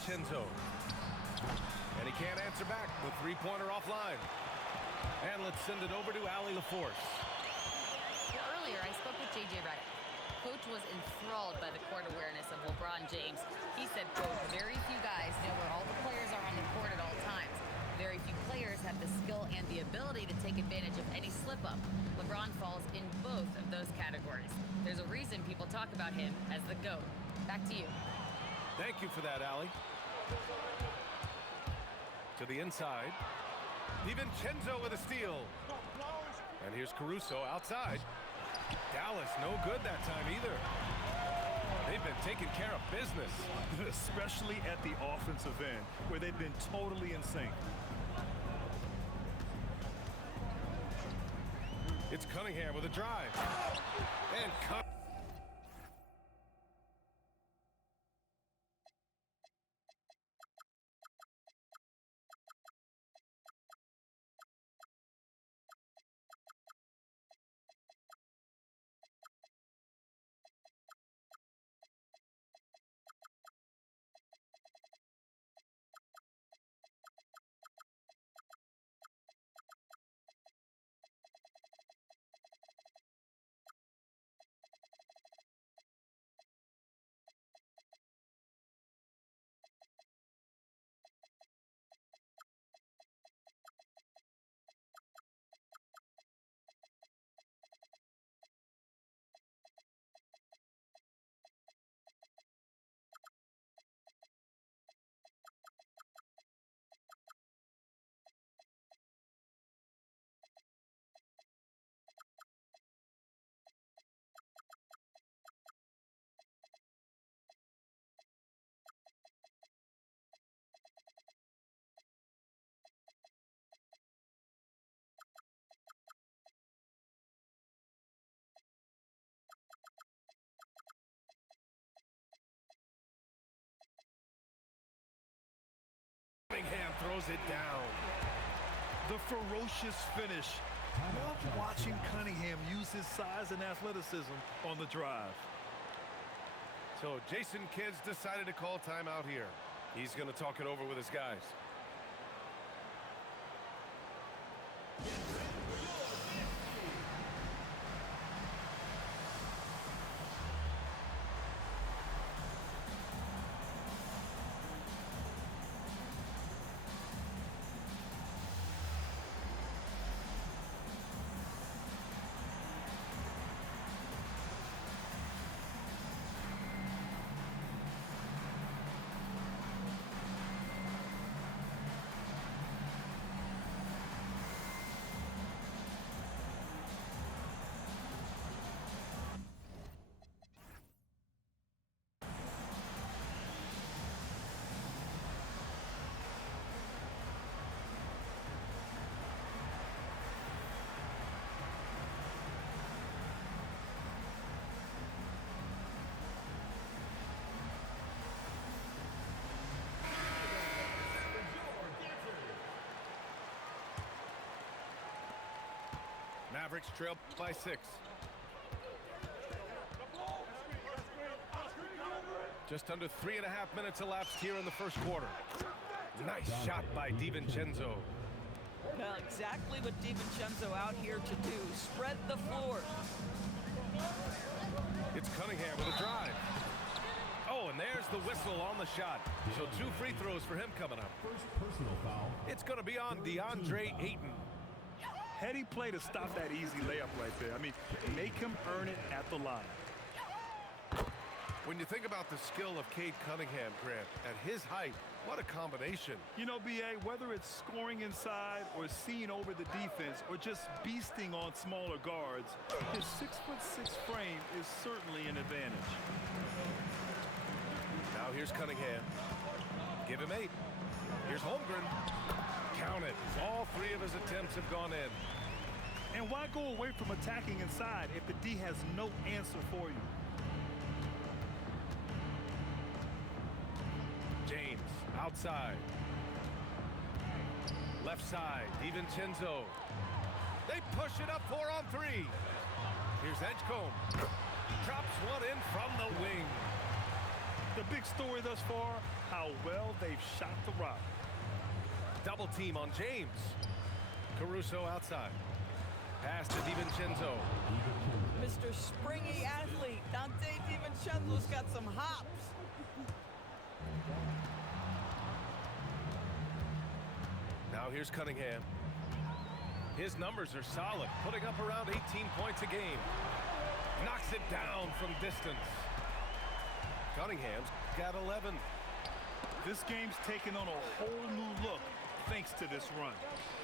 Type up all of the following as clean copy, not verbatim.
DiVincenzo. And he can't answer back. The three-pointer offline. And let's send it over to Allie LaForce. Well, earlier, I spoke with J.J. Redick. Coach was enthralled by the court awareness of LeBron James. He said, quote, very few guys know where all the players are on the court at all times. Very few players have the skill and the ability to take advantage of any slip-up. LeBron falls in both of those categories. There's a reason people talk about him as the GOAT. Back to you. Thank you for that, Allie. To the inside. DiVincenzo with a steal. And here's Caruso outside. Dallas, no good that time either. They've been taking care of business. Especially at the offensive end, where they've been totally in sync. It's Cunningham with a drive. And Cunningham throws it down. The ferocious finish. Love watching Cunningham use his size and athleticism on the drive. So Jason Kidd's decided to call timeout here. He's going to talk it over with his guys. Mavericks trail by 6. Just under 3.5 minutes elapsed here in the first quarter. Nice shot by DiVincenzo. Well, exactly what DiVincenzo out here to do. Spread the floor. It's Cunningham with a drive. Oh, and there's the whistle on the shot. So 2 free throws for him coming up. First personal foul. It's going to be on DeAndre Ayton. Heady play to stop that easy layup right there. I mean, make him earn it at the line. When you think about the skill of Cade Cunningham, Grant, at his height, what a combination. You know, B.A., whether it's scoring inside or seeing over the defense or just beasting on smaller guards, his 6'6" frame is certainly an advantage. Now here's Cunningham. Give him 8. Here's Holmgren. Count it. All 3 of his attempts have gone in. And why go away from attacking inside if the D has no answer for you? James outside. Left side, DiVincenzo. They push it up 4 on 3. Here's Edgecombe. Drops one in from the wing. The big story thus far, how well they've shot the rock. Double team on James. Caruso outside. Pass to DiVincenzo. Mr. Springy athlete, Dante DiVincenzo's got some hops. Now here's Cunningham. His numbers are solid, putting up around 18 points a game. Knocks it down from distance. Cunningham's got 11. This game's taken on a whole new look thanks to this run.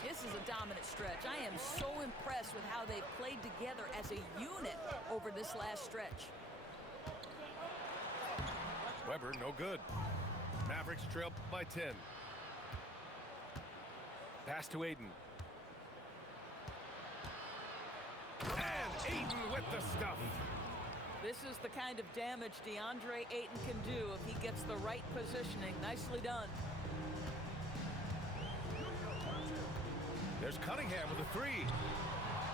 This is a dominant stretch. I am so impressed with how they've played together as a unit over this last stretch. Weber, no good. Mavericks trail by 10. Pass to Aiden. And Aiden with the stuff. This is the kind of damage DeAndre Ayton can do if he gets the right positioning. Nicely done. There's Cunningham with a three.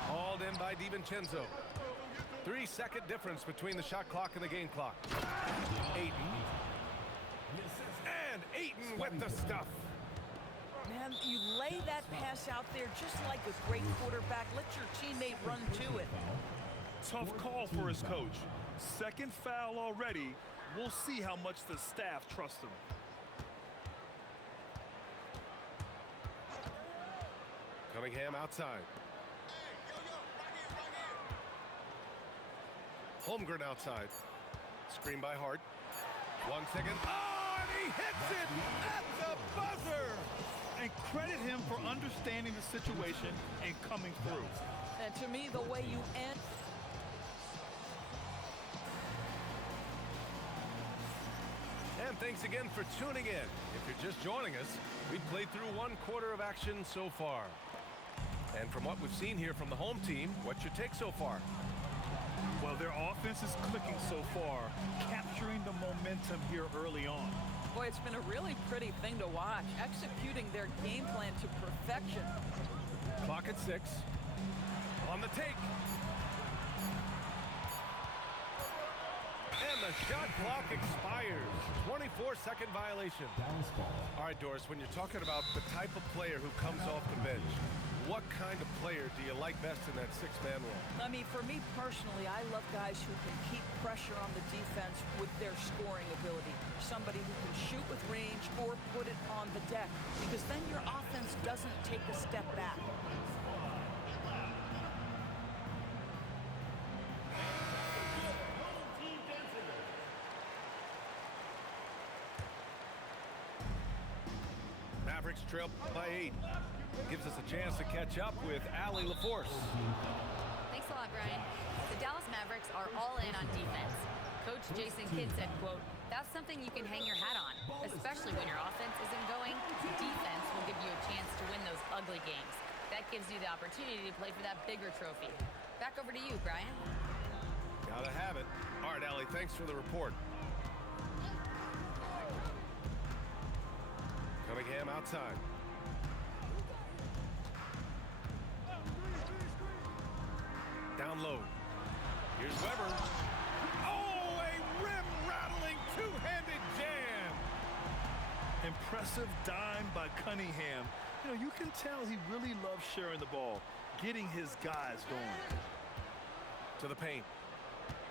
Hauled in by DiVincenzo. 3-second difference between the shot clock and the game clock. Ayton. And Ayton with the stuff. Man, you lay that pass out there just like a great quarterback. Let your teammate run to it. Tough call for his coach. Second foul already. We'll see how much the staff trusts him. Cunningham outside. Holmgren outside. Screen by Hart. 1 second. Oh, and he hits it at the buzzer. And credit him for understanding the situation and coming through. And to me, the way you end. And thanks again for tuning in. If you're just joining us, we've played through 1 quarter of action so far. And from what we've seen here from the home team, what's your take so far? Well, their offense is clicking so far, capturing the momentum here early on. Boy, it's been a really pretty thing to watch, executing their game plan to perfection. Clock at 6. On the take. And the shot clock expires. 24-second violation. All right, Doris, when you're talking about the type of player who comes off the bench, what kind of player do you like best in that 6-man role? I mean, for me personally, I love guys who can keep pressure on the defense with their scoring ability. Somebody who can shoot with range or put it on the deck, because then your offense doesn't take a step back. Mavericks trail by 8. Gives us a chance to catch up with Allie LaForce. Thanks a lot, Brian. The Dallas Mavericks are all in on defense. Coach Jason Kidd said, quote, "That's something you can hang your hat on, especially when your offense isn't going. Defense will give you a chance to win those ugly games. That gives you the opportunity to play for that bigger trophy." Back over to you, Brian. Gotta have it. All right, Allie, thanks for the report. Cunningham outside. Down low. Here's Weber. Oh, a rim-rattling two-handed jam. Impressive dime by Cunningham. You know, you can tell he really loves sharing the ball, getting his guys going. To the paint.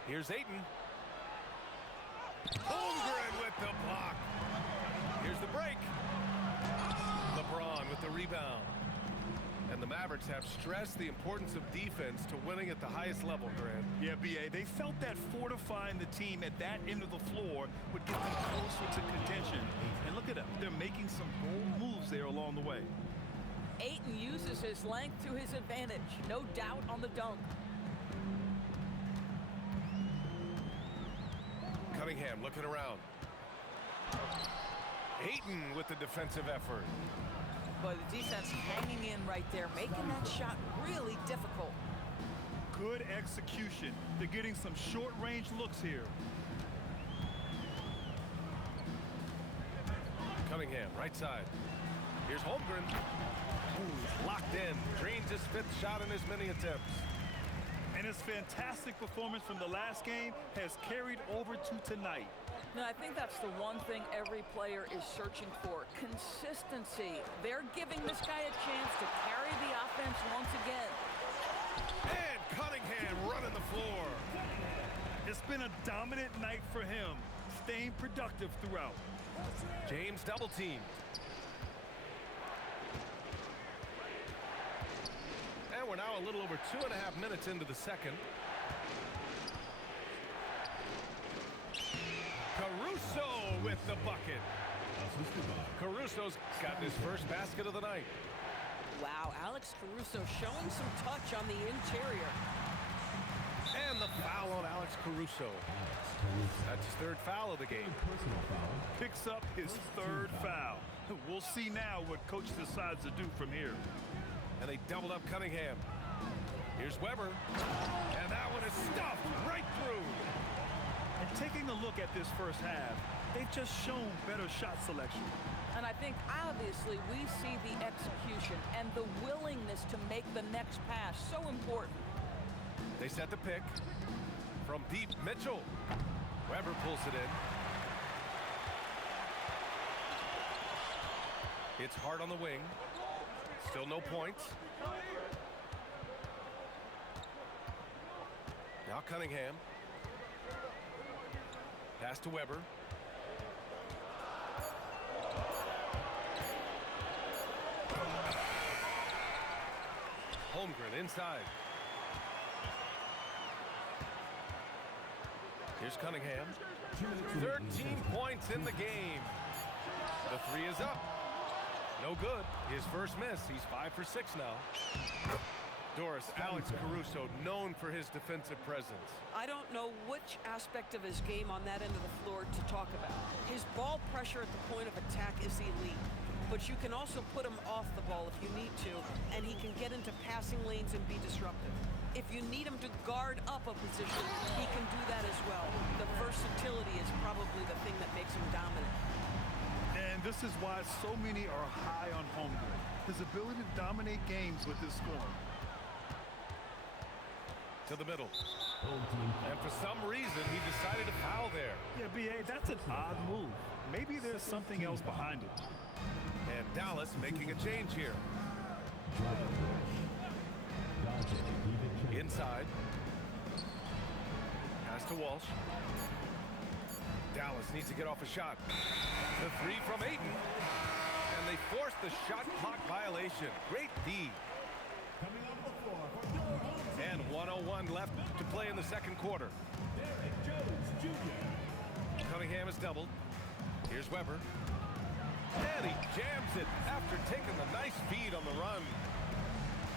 Here's Ayton. Holmgren with the block. Here's the break. LeBron with the rebound. And the Mavericks have stressed the importance of defense to winning at the highest level, Grant. Yeah, B.A., they felt that fortifying the team at that end of the floor would get them closer to contention. And look at them. They're making some bold moves there along the way. Ayton uses his length to his advantage. No doubt on the dunk. Cunningham looking around. Ayton with the defensive effort. But the defense hanging in right there, making that shot really difficult. Good execution. They're getting some short-range looks here. Cunningham, right side. Here's Holmgren. Ooh, locked in. Drains his 5th shot in as many attempts. And his fantastic performance from the last game has carried over to tonight. Now, I think that's the one thing every player is searching for, consistency. They're giving this guy a chance to carry the offense once again. And Cunningham running the floor. It's been a dominant night for him, staying productive throughout. James double teamed. And we're now a little over 2.5 minutes into the second. Caruso with the bucket. Caruso's gotten his first basket of the night. Wow, Alex Caruso showing some touch on the interior. And the foul on Alex Caruso. That's his third foul of the game. Picks up his third foul. We'll see now what coach decides to do from here. And they doubled up Cunningham. Here's Weber. And that one is stuffed right through. And taking a look at this first half, they've just shown better shot selection. And I think, obviously, we see the execution and the willingness to make the next pass so important. They set the pick. From deep, Mitchell. Weber pulls it in. It's hard on the wing. Still no points. Now Cunningham. Pass to Weber. Holmgren inside. Here's Cunningham. 13 points in the game. The three is up. No good. His first miss. He's 5 for 6 now. Doris, Alex Caruso, known for his defensive presence. I don't know which aspect of his game on that end of the floor to talk about. His ball pressure at the point of attack is elite, but you can also put him off the ball if you need to, and he can get into passing lanes and be disruptive. If you need him to guard up a position, he can do that as well. The versatility is probably the thing that makes him dominant. And this is why so many are high on Holmgren. His ability to dominate games with his scoring. To the middle. And for some reason, he decided to foul there. Yeah, B.A., that's an odd move. Maybe there's something else behind it. And Dallas making a change here. Inside. Pass to Walsh. Dallas needs to get off a shot. The three from Ayton. And they force the shot clock violation. Great D. And 1:01 left to play in the second quarter. Cunningham is doubled. Here's Weber. And he jams it after taking the nice feed on the run.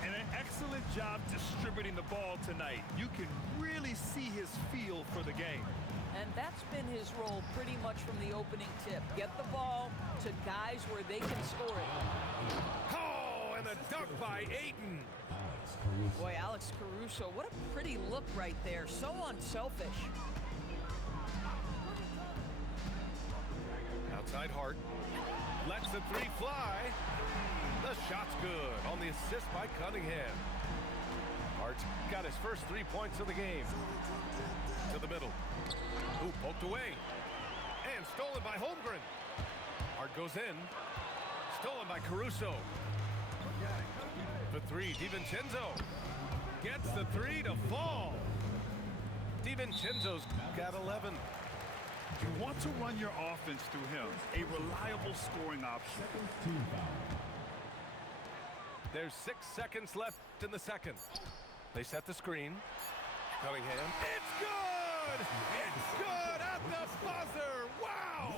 And an excellent job distributing the ball tonight. You can really see his feel for the game. And that's been his role pretty much from the opening tip. Get the ball to guys where they can score it. Oh, and a dunk by Ayton. Boy, Alex Caruso, what a pretty look right there. So unselfish. Outside Hart. Lets the three fly. The shot's good on the assist by Cunningham. Hart's got his first 3 points of the game. To the middle. Ooh, poked away. And stolen by Holmgren. Hart goes in. Stolen by Caruso. The three, DiVincenzo. Gets the three to fall. DiVincenzo's got 11. You want to run your offense through him. A reliable scoring option. There's 6 seconds left in the second. They set the screen. Cunningham. It's good! It's good at the buzzer! Wow!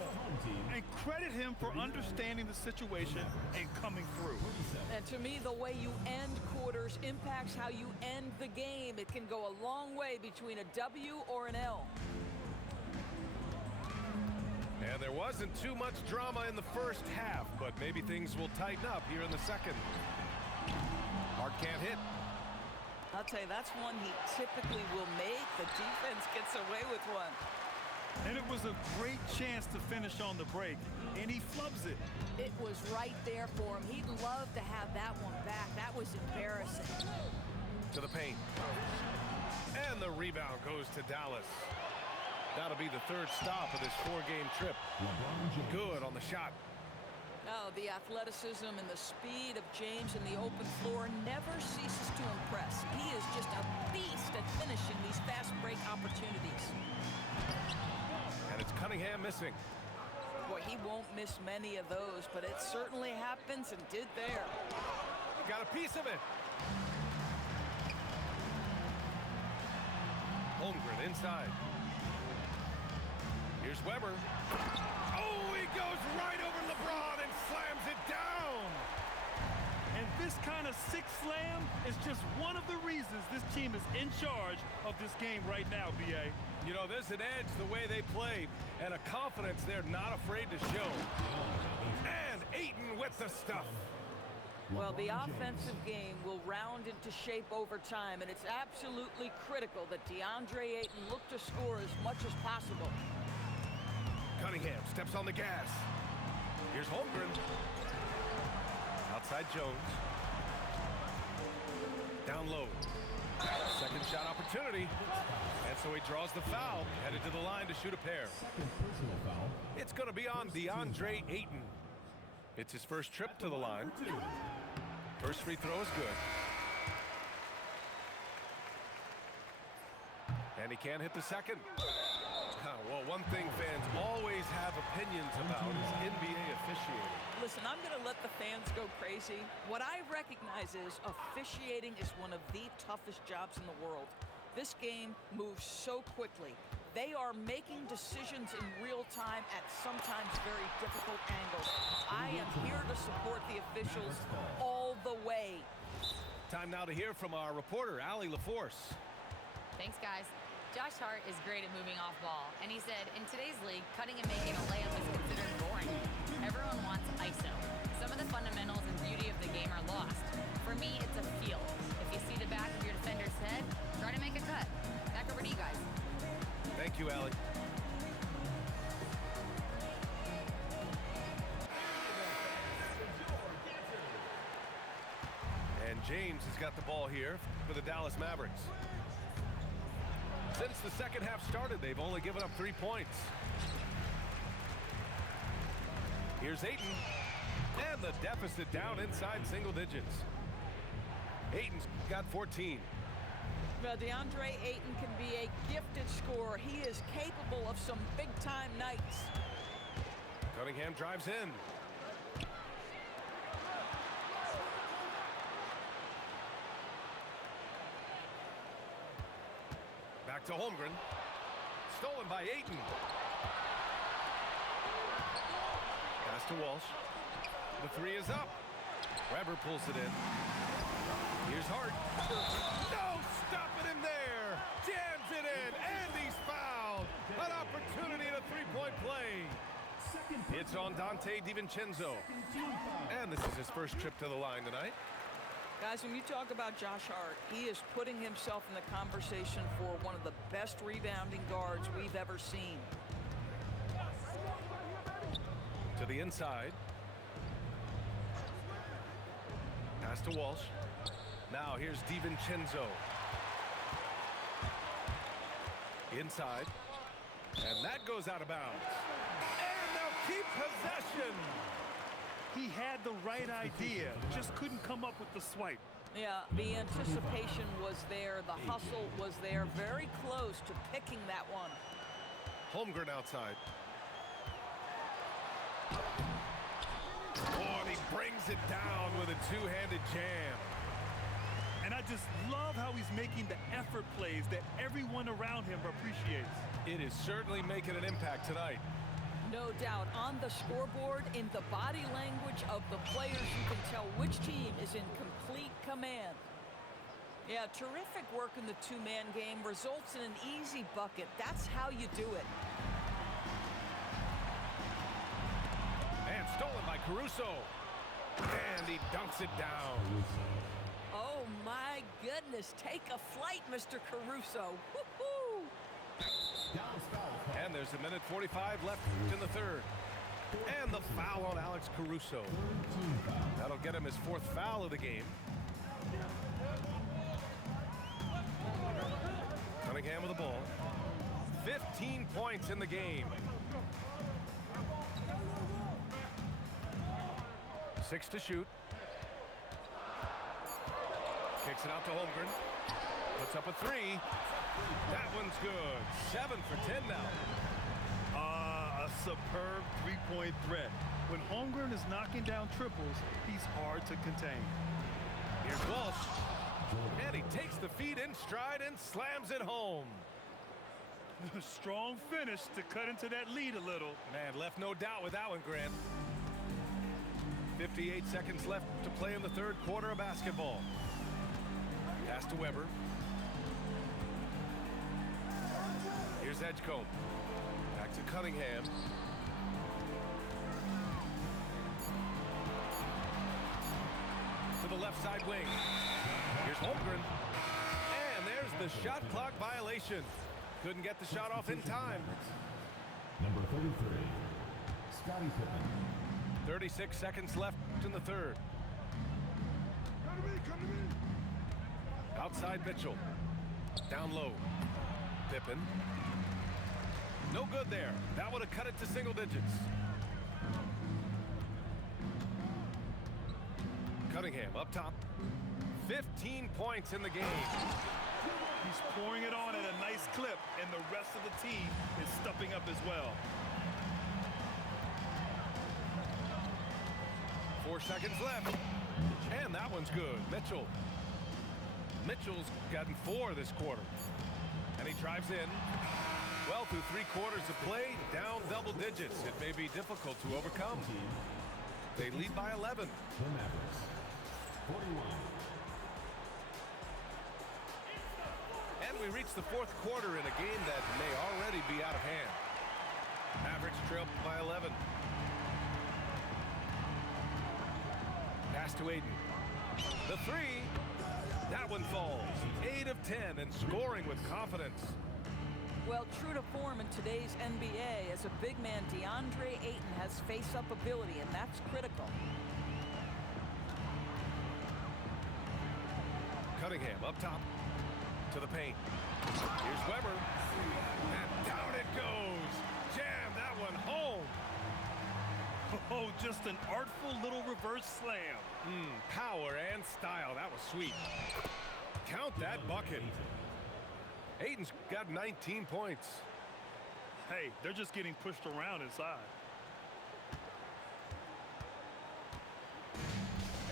And credit him for understanding the situation and coming through. And to me, the way you end quarters impacts how you end the game. It can go a long way between a W or an L. And there wasn't too much drama in the first half, but maybe things will tighten up here in the second. Hart can't hit. I'll tell you, that's one he typically will make. The defense gets away with one. And it was a great chance to finish on the break, and he flubs it. It was right there for him. He'd love to have that one back. That was embarrassing. To the paint. And the rebound goes to Dallas. That'll be the third stop of this 4-game trip. Good on the shot. Oh, the athleticism and the speed of James in the open floor never ceases to impress. He is just a beast at finishing these fast break opportunities. And it's Cunningham missing. Boy, he won't miss many of those, but it certainly happens and did there. Got a piece of it. Holmgren inside. Here's Weber. Oh, he goes right over LeBron and slams it down. And this kind of six slam is just one of the reasons this team is in charge of this game right now, B.A. You know, there's an edge the way they play and a confidence they're not afraid to show. And Ayton with the stuff. Well, the offensive game will round into shape over time, and it's absolutely critical that DeAndre Ayton look to score as much as possible. Cunningham steps on the gas. Here's Holmgren. Outside Jones. Down low. Second shot opportunity. And so he draws the foul, headed to the line to shoot a pair. It's going to be on DeAndre Ayton. It's his first trip to the line. First free throw is good. And he can't hit the second. Well, one thing fans always have opinions about is NBA officiating. Listen, I'm going to let the fans go crazy. What I recognize is officiating is one of the toughest jobs in the world. This game moves so quickly. They are making decisions in real time at sometimes very difficult angles. I am here to support the officials all the way. Time now to hear from our reporter, Allie LaForce. Thanks, guys. Josh Hart is great at moving off ball, and he said, in today's league, cutting and making a layup is considered boring. Everyone wants ISO. Some of the fundamentals and beauty of the game are lost. For me, it's a feel. If you see the back of your defender's head, try to make a cut. Back over to you guys. Thank you, Allie. And James has got the ball here for the Dallas Mavericks. Since the second half started, they've only given up 3 points. Here's Ayton. And the deficit down inside single digits. Ayton's got 14. Well, DeAndre Ayton can be a gifted scorer. He is capable of some big-time nights. Cunningham drives in. Back to Holmgren. Stolen by Ayton. Pass to Walsh. The three is up. Weber pulls it in. Here's Hart. No stopping him there. Jams it in, and he's fouled. An opportunity at a three-point play. It's on Dante DiVincenzo. And this is his first trip to the line tonight. Guys, when you talk about Josh Hart, he is putting himself in the conversation for one of the best rebounding guards we've ever seen. To the inside. Pass to Walsh. Now here's DiVincenzo. Inside. And that goes out of bounds. And they'll keep possession. He had the right idea, just couldn't come up with the swipe. Yeah, the anticipation was there, the hustle was there, very close to picking that one. Holmgren outside. Oh, and he brings it down with a two-handed jam. And I just love how he's making the effort plays that everyone around him appreciates. It is certainly making an impact tonight. No doubt. On the scoreboard, in the body language of the players, you can tell which team is in complete command. Yeah, terrific work in the two-man game results in an easy bucket. That's how you do it. And stolen by Caruso. And he dunks it down. Oh, my goodness. Take a flight, Mr. Caruso. Woo-hoo! And there's 1:45 left in the third. And the foul on Alex Caruso. That'll get him his fourth foul of the game. Cunningham with the ball. 15 points in the game. 6 to shoot. Kicks it out to Holmgren. Puts up a 3. That one's good. 7 for 10 now. A superb three-point threat. When Holmgren is knocking down triples, he's hard to contain. Here's Walsh. And he takes the feed in stride and slams it home. Strong finish to cut into that lead a little. Man, left no doubt with that one, Grant. 58 seconds left to play in the third quarter of basketball. Pass to Weber. Here's Edgecombe. Back to Cunningham. To the left side wing. Here's Holmgren. And there's the shot clock violation. Couldn't get the shot off in time. Number 33, Scottie Pippen. 36 seconds left in the third. Come to me. Outside Mitchell. Down low. Pippen. No good there. That would have cut it to single digits. Cunningham up top. 15 points in the game. He's pouring it on at a nice clip, and the rest of the team is stepping up as well. 4 seconds left. And that one's good. Mitchell's gotten 4 this quarter. And he drives in. Well, through 3 quarters of play, down double digits. It may be difficult to overcome. They lead by 11. The Mavericks, 41. And we reach the fourth quarter in a game that may already be out of hand. Mavericks trail by 11. Pass to Aiden. The 3. That one falls. 8 of 10 and scoring with confidence. Well, true to form in today's NBA, as a big man, DeAndre Ayton has face-up ability, and that's critical. Cunningham up top to the paint. Here's Weber. And down it goes. Jam that one home. Oh, just an artful little reverse slam. Power and style. That was sweet. Count that bucket. Ayton's got 19 points. Hey, they're just getting pushed around inside.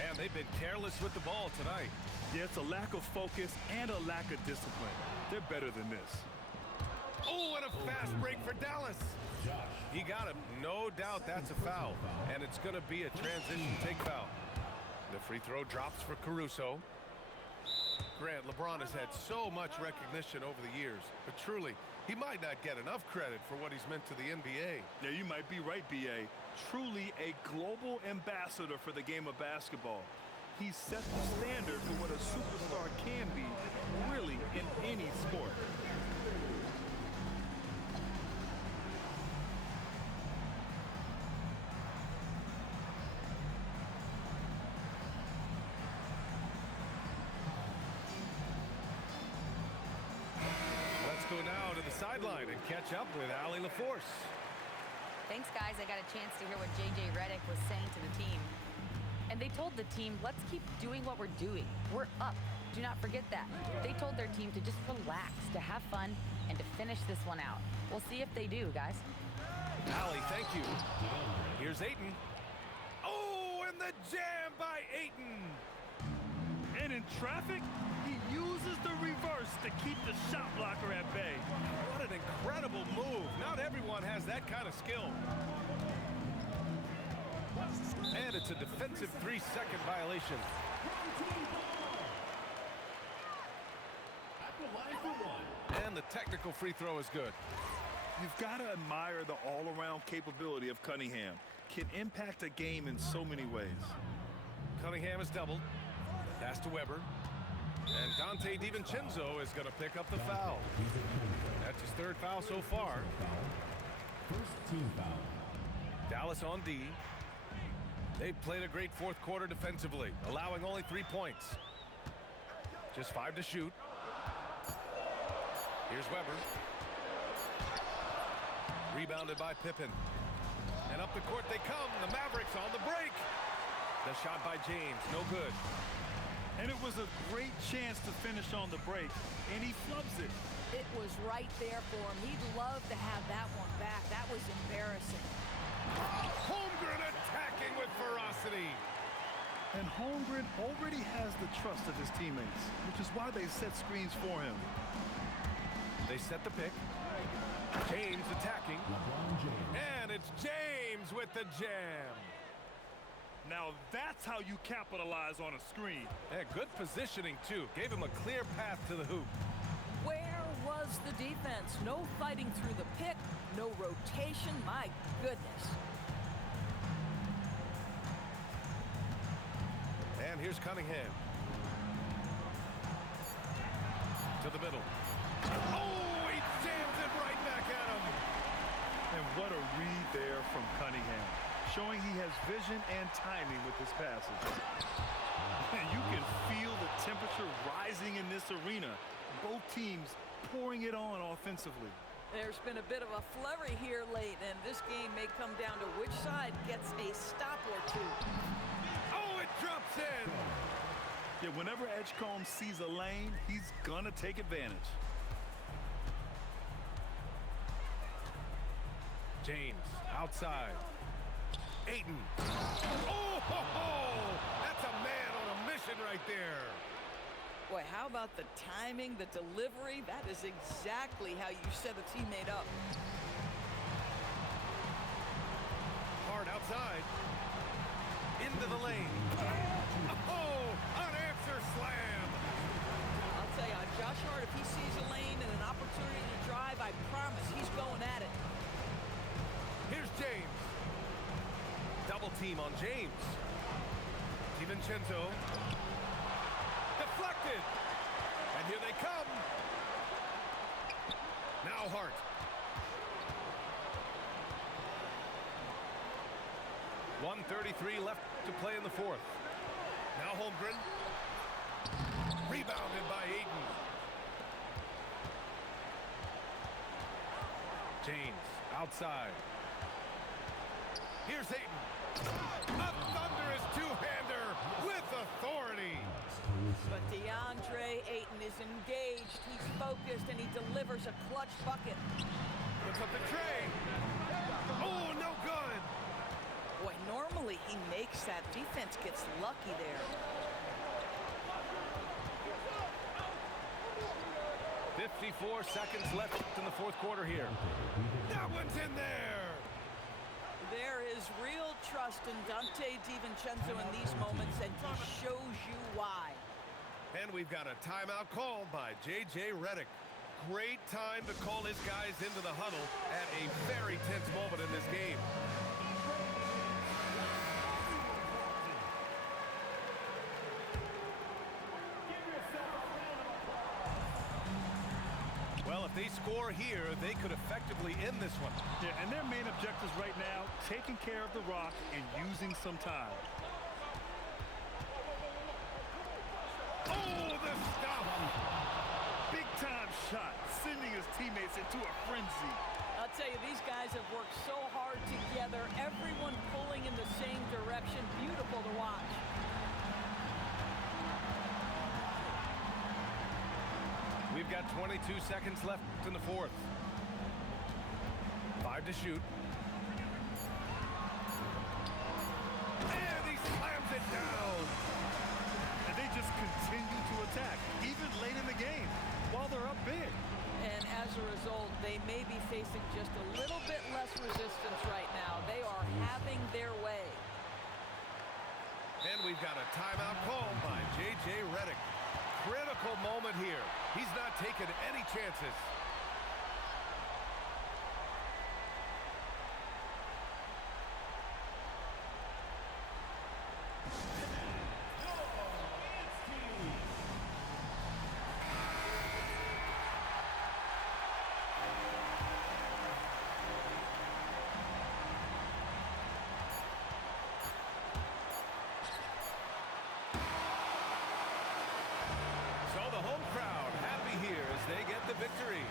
And they've been careless with the ball tonight. Yeah, it's a lack of focus and a lack of discipline. They're better than this. Oh, and a fast break for Dallas. He got him. No doubt that's a foul. And it's going to be a transition take foul. The free throw drops for Caruso. Grant, LeBron has had so much recognition over the years, but truly, he might not get enough credit for what he's meant to the NBA. Yeah, you might be right, B.A. Truly a global ambassador for the game of basketball. He's set the standard for what a superstar can be, really, in any sport. Go now to the sideline and catch up with Allie LaForce. Thanks, guys. I got a chance to hear what J.J. Redick was saying to the team. And they told the team, let's keep doing what we're doing. We're up. Do not forget that. They told their team to just relax, to have fun, and to finish this one out. We'll see if they do, guys. Allie, thank you. Here's Ayton. Oh, and the jam by Ayton. And in traffic, he uses the reverse to keep the shot blocker at bay. What an incredible move. Not everyone has that kind of skill. And it's a defensive 3-second violation. And the technical free throw is good. You've got to admire the all-around capability of Cunningham. Can impact a game in so many ways. Cunningham is doubled. Pass to Weber. And Dante DiVincenzo is going to pick up the foul. That's his 3rd foul so far. First team foul. Dallas on D. They've played a great fourth quarter defensively, allowing only 3 points. Just 5 to shoot. Here's Weber. Rebounded by Pippen. And up the court they come. The Mavericks on the break. The shot by James, no good. And it was a great chance to finish on the break, and he flubs it. It was right there for him. He'd love to have that one back. That was embarrassing. Holmgren attacking with ferocity. And Holmgren already has the trust of his teammates, which is why they set screens for him. They set the pick. James attacking. LeBron James. And it's James with the jam. Now that's how you capitalize on a screen. Yeah, good positioning, too. Gave him a clear path to the hoop. Where was the defense? No fighting through the pick, no rotation. My goodness. And here's Cunningham. To the middle. Oh, he jams it right back at him. And what a read there from Cunningham, showing he has vision and timing with his passes. And you can feel the temperature rising in this arena. Both teams pouring it on offensively. There's been a bit of a flurry here late, and this game may come down to which side gets a stop or two. Oh, it drops in. Yeah, whenever Edgecombe sees a lane, he's gonna take advantage. James outside. Ayton. Oh, ho, ho. That's a man on a mission right there. Boy, how about the timing, the delivery? That is exactly how you set a teammate up. Hard outside. Into the lane. Oh, unanswered slam. I'll tell you, Josh Hart, if he sees a lane and an opportunity to drive, I promise he's going at it. Here's James. Double team on James. DiVincenzo. Deflected. And here they come. Now Hart. .133 left to play in the fourth. Now Holmgren. Rebounded by Ayton. James outside. Here's Ayton. A thunderous two-hander with authority. But DeAndre Ayton is engaged, he's focused, and he delivers a clutch bucket. Puts up the tray. Oh, no good. Boy, normally he makes that. Defense gets lucky there. 54 seconds left in the fourth quarter here. That one's in there. There is real trust in Dante DiVincenzo in these moments, and he shows you why. And we've got a timeout called by J.J. Redick. Great time to call his guys into the huddle at a very tense moment in this game. Well, if they score here, they could effectively end this one. Yeah, and their main objectives right now, taking care of the rock and using some time. Oh, the stop! Big-time shot, sending his teammates into a frenzy. I'll tell you, these guys have worked so hard together, everyone pulling in the same direction. Beautiful to watch. We've got 22 seconds left in the fourth. 5 to shoot. And he slams it down. And they just continue to attack, even late in the game, while they're up big. And as a result, they may be facing just a little bit less resistance right now. They are having their way. And we've got a timeout called by J.J. Redick. Critical moment here. He's not taking any chances. So the home crowd happy here as they get the victory.